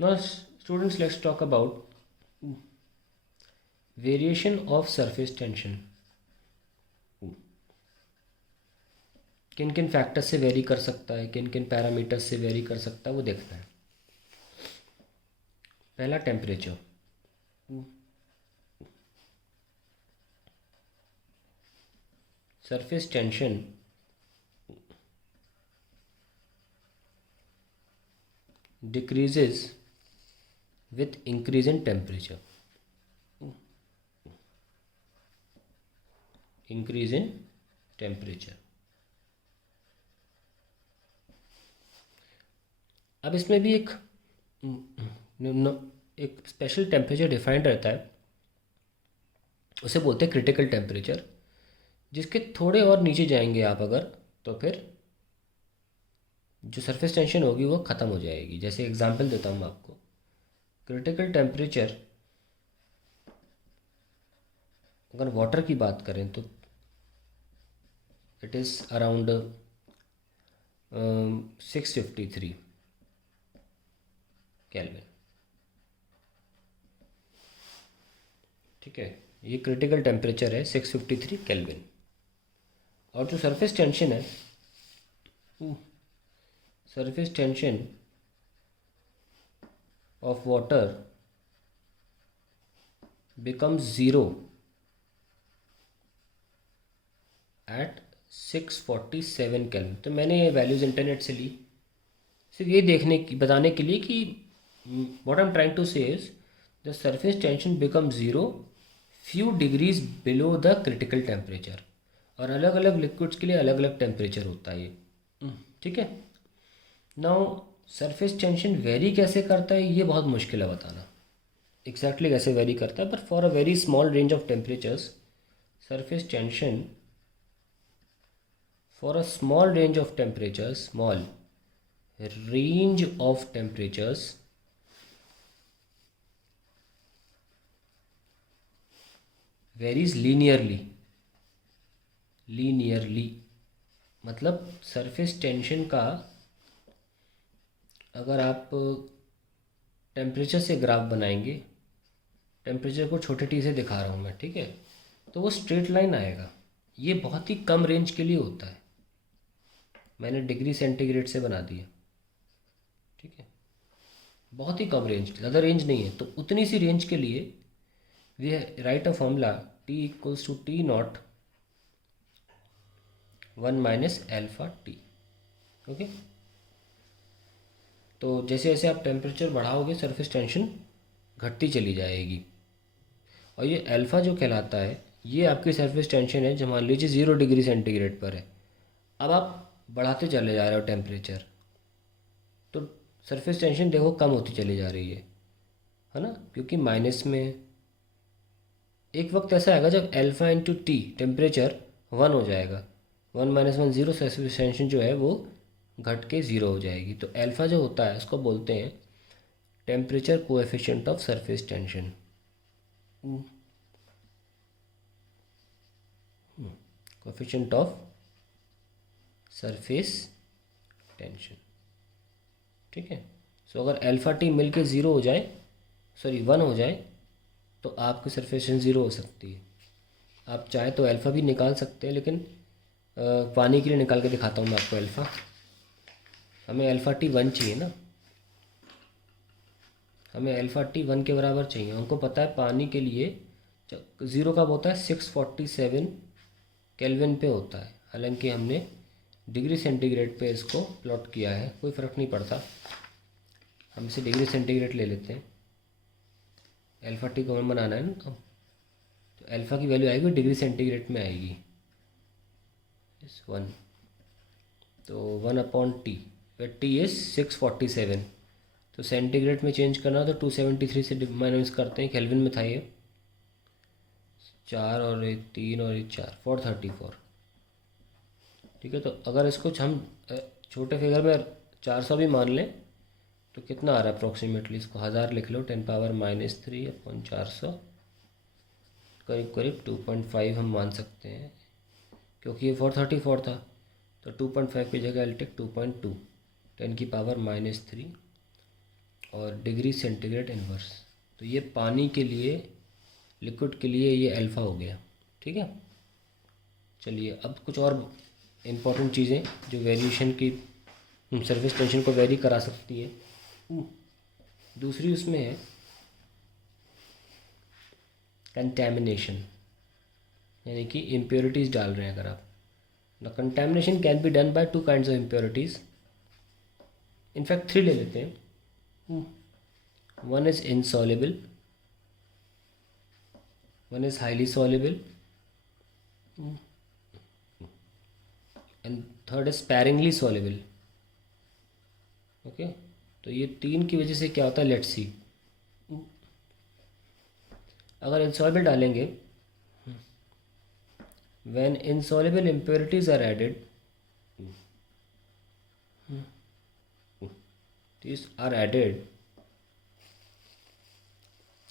Now, students, let's talk about variation of surface tension. किन किन factor से very कर सकता है, किन किन पैरामीटर्स से वेरी कर सकता है, वो देखना है. पहला temperature. Surface tension decreases with increase in temperature. Increase in temperature. अब इसमें भी एक स्पेशल टेम्परेचर डिफाइंड रहता है, उसे बोलते हैं क्रिटिकल टेम्परेचर. जिसके थोड़े और नीचे जाएंगे आप अगर, तो फिर जो सरफेस टेंशन होगी वो ख़त्म हो जाएगी. जैसे एग्जांपल देता हूँ मैं आपको. क्रिटिकल टेम्परेचर अगर वाटर की बात करें तो इट इज़ अराउंड 653 केल्विन. ठीक है, ये क्रिटिकल टेम्परेचर है 653 केल्विन. और जो सरफेस टेंशन है, surface tension of water becomes zero at 647 kelvin. तो मैंने ये वैल्यूज़ इंटरनेट से ली, सिर्फ ये बताने के लिए कि what I am trying to say is the surface tension become zero few degrees below the critical temperature. और अलग अलग लिक्विड्स के लिए अलग अलग टेम्परेचर होता है ये. ठीक है. नाउ सरफेस टेंशन वेरी कैसे करता है ये बहुत मुश्किल है बताना एग्जैक्टली कैसे वेरी करता है. But for a very small range of temperatures, surface tension for a small range of temperatures varies linearly. मतलब सरफेस टेंशन का अगर आप टेम्परेचर से ग्राफ बनाएंगे, टेम्परेचर को छोटे टी से दिखा रहा हूँ मैं, ठीक है, तो वो स्ट्रेट लाइन आएगा. ये बहुत ही कम रेंज के लिए होता है. मैंने डिग्री सेंटीग्रेड से बना दिया. ठीक है, बहुत ही कम रेंज, ज़्यादा रेंज नहीं है. तो उतनी सी रेंज के लिए we write a formula T equals to T naught 1 minus alpha T. Okay. तो जैसे जैसे आप टेम्परेचर बढ़ाओगे सरफेस टेंशन घटती चली जाएगी. और ये अल्फ़ा जो कहलाता है ये आपकी सरफेस टेंशन है जो मान लीजिए 0 डिग्री सेंटीग्रेड पर है. अब आप बढ़ाते चले जा रहे हो टेम्परेचर, तो सरफेस टेंशन देखो कम होती चली जा रही है ना, क्योंकि माइनस में एक वक्त ऐसा आएगा जब अल्फ़ा इंटू टी टेम्परेचर 1 हो जाएगा. 1 माइनस 1 ज़ीरो, सरफेस टेंशन जो है वो घट के 0 हो जाएगी. तो अल्फ़ा जो होता है उसको बोलते हैं temperature coefficient of surface tension. Coefficient of surface tension. ठीक है. सो अगर अल्फ़ा टी मिल के 0 हो जाए, सॉरी 1 हो जाए, तो आपकी सरफेस टेंशन 0 हो सकती है. आप चाहे तो अल्फ़ा भी निकाल सकते हैं, लेकिन पानी के लिए निकाल के दिखाता हूँ मैं आपको अल्फ़ा. हमें अल्फ़ा टी 1 चाहिए ना, हमें अल्फ़ा टी 1 के बराबर चाहिए. हमको पता है पानी के लिए 0 कब होता है, 647 केल्विन पे होता है. हालांकि हमने डिग्री सेंटीग्रेड पे इसको प्लॉट किया है, कोई फ़र्क नहीं पड़ता, हम इसे डिग्री सेंटीग्रेड ले लेते हैं. अल्फ़ा टी को बनाना है ना, तो अल्फ़ा की वैल्यू आएगी डिग्री सेंटीग्रेड में आएगी 1. तो 1/T, वेट टी इज़ 647. तो सेंटीग्रेड में चेंज करना तो 273 से माइनस करते हैं, केल्विन में था ये 4 और 3 और 4 434. ठीक है. तो अगर इसको हम छोटे फिगर में 400 भी मान लें तो कितना आ रहा है अप्रोक्सीमेटली, इसको 1000 लिख लो, 10⁻³ करीब करीब 2.5 हम मान सकते हैं, क्योंकि ये 434 था. तो 2.5 की जगह I'll take 2.2 10⁻³ और डिग्री सेंटीग्रेड इनवर्स। तो ये पानी के लिए, लिक्विड के लिए ये अल्फ़ा हो गया। ठीक है, चलिए अब कुछ और इम्पोर्टेंट चीज़ें जो वेरिएशन की सरफेस टेंशन को वेरी करा सकती है। दूसरी उसमें है कंटैमिनेशन, यानी कि इम्प्योरिटीज़ डाल रहे हैं अगर आप। The contamination can be done by two kinds of impurities, in fact 3 ले लेते हैं। One is insoluble, one is highly soluble, and third is sparingly soluble. Okay, तो ये 3 की वजह से क्या होता है, लेट्स सी। अगर इनसॉल्युबल डालेंगे, when insoluble impurities are added, these are added,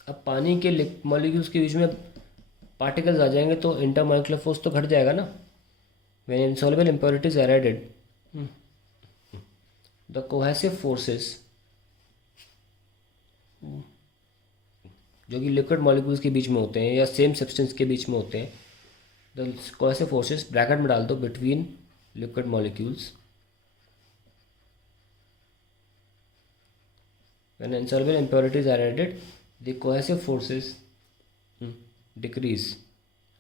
अब पानी के मॉलिक्यूल्स के बीच में पार्टिकल्स आ जाएंगे तो इंटरमॉलिक्यूलर फोर्स तो घट जाएगा ना। When insoluble impurities are added, the cohesive forces, जो कि लिक्विड मॉलिक्यूल्स के बीच में होते हैं या सेम सब्सटेंस के बीच में होते हैं, द कोहेसिव फोर्सेस ब्रैकेट में डाल दो between liquid molecules, when insoluble impurities are added the cohesive forces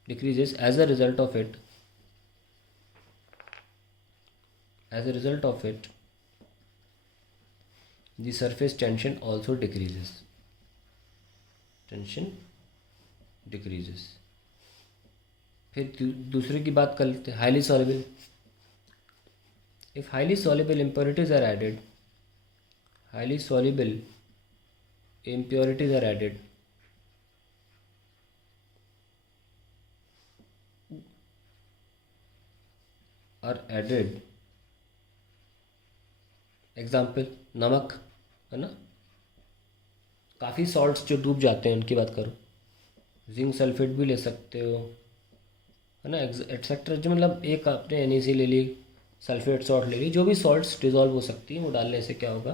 decreases as a result of it, the surface tension also decreases. फिर दूसरे की बात कर लेते हैं, highly soluble. If highly soluble impurities are added, example नमक है ना, काफ़ी सॉल्ट्स जो डूब जाते हैं उनकी बात करो, जिंक सल्फेट भी ले सकते हो है ना, एटसेट्रा। जो मतलब एक आपने NaC ले ली, सल्फेट सॉल्ट ले ली, जो भी सॉल्ट्स डिजॉल्व हो सकती हैं वो डालने से क्या होगा,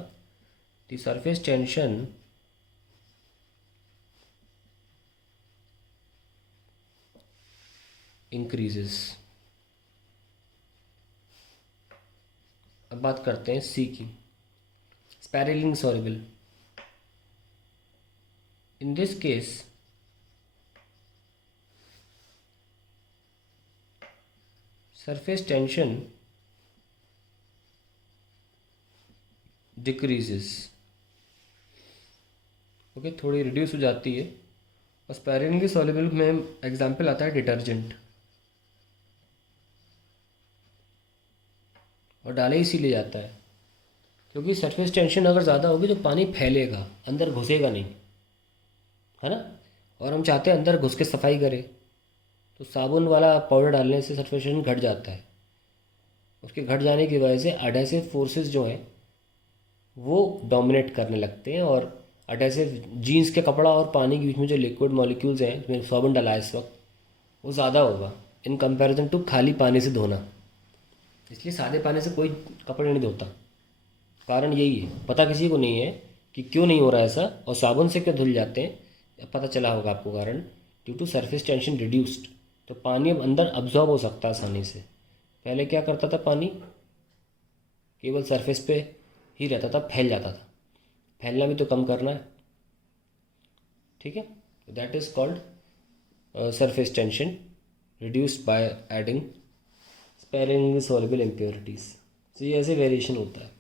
द सरफेस टेंशन इंक्रीजेस। अब बात करते हैं सी की, sparingly soluble. In this case surface tension decreases. Okay, थोड़ी रिड्यूस हो जाती है। और स्पैरलिंग सॉल्युबल में एग्जाम्पल आता है डिटर्जेंट, और डाले इसीलिए जाता है क्योंकि सरफेस टेंशन अगर ज़्यादा होगी तो पानी फैलेगा, अंदर घुसेगा नहीं, है ना। और हम चाहते हैं अंदर घुस के सफाई करे, तो साबुन वाला पाउडर डालने से सरफेस टेंशन घट जाता है। उसके घट जाने की वजह से अडहेसिव फोर्सेस जो हैं वो डोमिनेट करने लगते हैं, और अडहेसिव जीन्स के कपड़ा और पानी के बीच में जो लिक्विड मॉलिक्यूल्स हैं जिसमें साबुन डाला है इस वक्त, वो ज़्यादा होगा इन कंपैरिजन टू खाली पानी से धोना। इसलिए सादे पानी से कोई कपड़े नहीं धोता, कारण यही है। पता किसी को नहीं है कि क्यों नहीं हो रहा है ऐसा, और साबुन से क्यों धुल जाते हैं, पता चला होगा आपको कारण, due to surface tension reduced. तो पानी अब अंदर अब्जॉर्ब हो सकता है आसानी से। पहले क्या करता था, पानी केवल सरफेस पे ही रहता था, फैल जाता था। फैलना भी तो कम करना है, ठीक है। That is called surface tension reduced by adding sparingly soluble impurities. तो ये ऐसे वेरिएशन होता है।